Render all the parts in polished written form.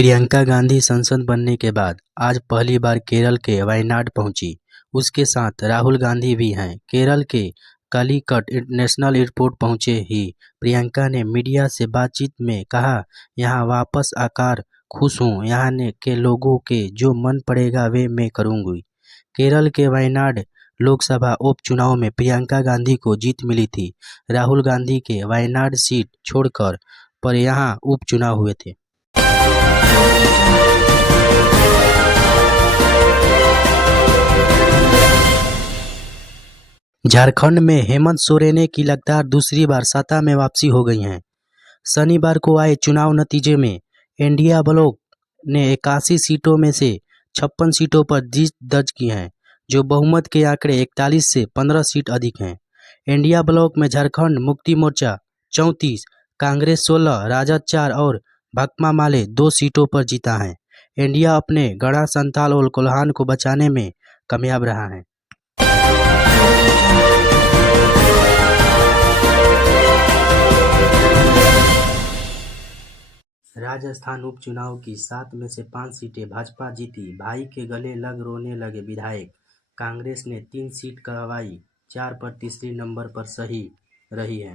प्रियंका गांधी सांसद बनने के बाद आज पहली बार केरल के वायनाड पहुंची। उसके साथ राहुल गांधी भी हैं। केरल के कालीकट इंटरनेशनल एयरपोर्ट पहुंचे ही प्रियंका ने मीडिया से बातचीत में कहा, यहाँ वापस आकर खुश हूँ। यहाँ के लोगों के जो मन पड़ेगा वे मैं करूँगी। केरल के वायनाड लोकसभा उपचुनाव में प्रियंका गांधी को जीत मिली थी। राहुल गांधी के वायनाड सीट छोड़कर पर यहाँ उपचुनाव हुए थे। झारखंड में हेमंत सोरेन की लगातार दूसरी बार सत्ता में वापसी हो गई है। शनिवार को आए चुनाव नतीजे में इंडिया ब्लॉक ने 81 सीटों में से 56 सीटों पर जीत दर्ज की है, जो बहुमत के आंकड़े 41 से 15 सीट अधिक हैं। इंडिया ब्लॉक में झारखंड मुक्ति मोर्चा 34, कांग्रेस 16, राजद 4 और भाकपा माले 2 सीटों पर जीता है। इंडिया अपने गणा संथाल और कोल्हान को बचाने में कामयाब रहा है। राजस्थान उपचुनाव की 7 में से 5 सीटें भाजपा जीती। भाई के गले लग रोने लगे विधायक। कांग्रेस ने 3 सीट करवाई, 4 पर तीसरी नंबर पर सही रही है।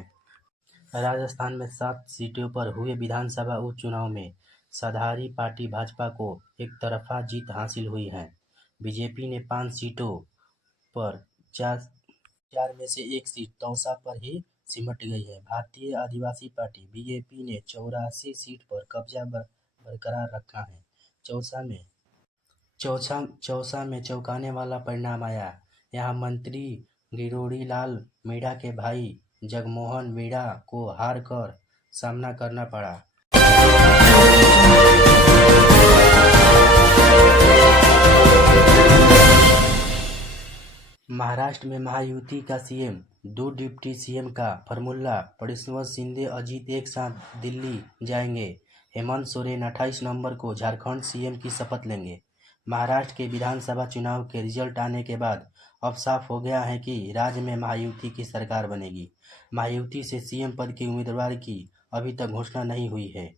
राजस्थान में 7 सीटों पर हुए विधानसभा उपचुनाव में सत्ताधारी पार्टी भाजपा को एक तरफा जीत हासिल हुई है। बीजेपी ने 5 सीटों पर 4 में से 1 सीट तौसा पर ही सिमट गई है। भारतीय आदिवासी पार्टी बीजेपी ने 84 सीट पर कब्जा बरकरार रखा है। चौसा में चौंकाने वाला परिणाम आया। यहाँ मंत्री गिरोड़ीलाल मीणा के भाई जगमोहन मीणा को हार कर सामना करना पड़ा। महाराष्ट्र में महायुति का सीएम 2 डिप्टी सीएम का फॉर्मूला। प्रद्युम्न सिंह अजीत एक साथ दिल्ली जाएंगे। हेमंत सोरेन 28 नवंबर को झारखंड सीएम की शपथ लेंगे। महाराष्ट्र के विधानसभा चुनाव के रिजल्ट आने के बाद अब साफ हो गया है कि राज्य में महायुति की सरकार बनेगी। महायुति से सीएम पद के उम्मीदवार की अभी तक घोषणा नहीं हुई है।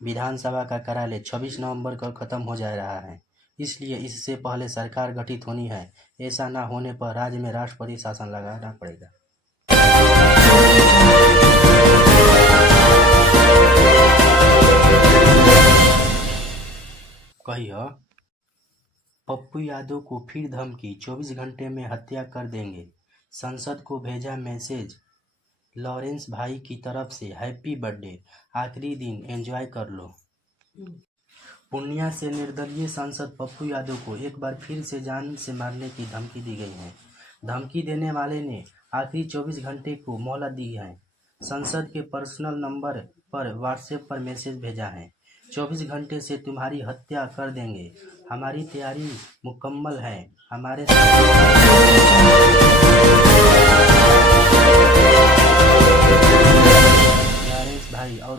विधानसभा का कार्यालय 26 नवंबर को खत्म हो जा रहा है, इसलिए इससे पहले सरकार गठित होनी है। ऐसा न होने पर राज्य में राष्ट्रपति शासन लगाना पड़ेगा। पप्पू यादव को फिर धमकी, 24 घंटे में हत्या कर देंगे। संसद को भेजा मैसेज, लॉरेंस भाई की तरफ से हैप्पी बर्थडे, आखिरी दिन एंजॉय कर लो। पूर्णिया से निर्दलीय सांसद पप्पू यादव को एक बार फिर से जान से मारने की धमकी दी गई है। धमकी देने वाले ने आखिरी 24 घंटे को मोहलत दी है। संसद के पर्सनल नंबर पर व्हाट्सएप पर मैसेज भेजा है, 24 घंटे से तुम्हारी हत्या कर देंगे। हमारी तैयारी मुकम्मल है। हमारे लॉरेंस भाई और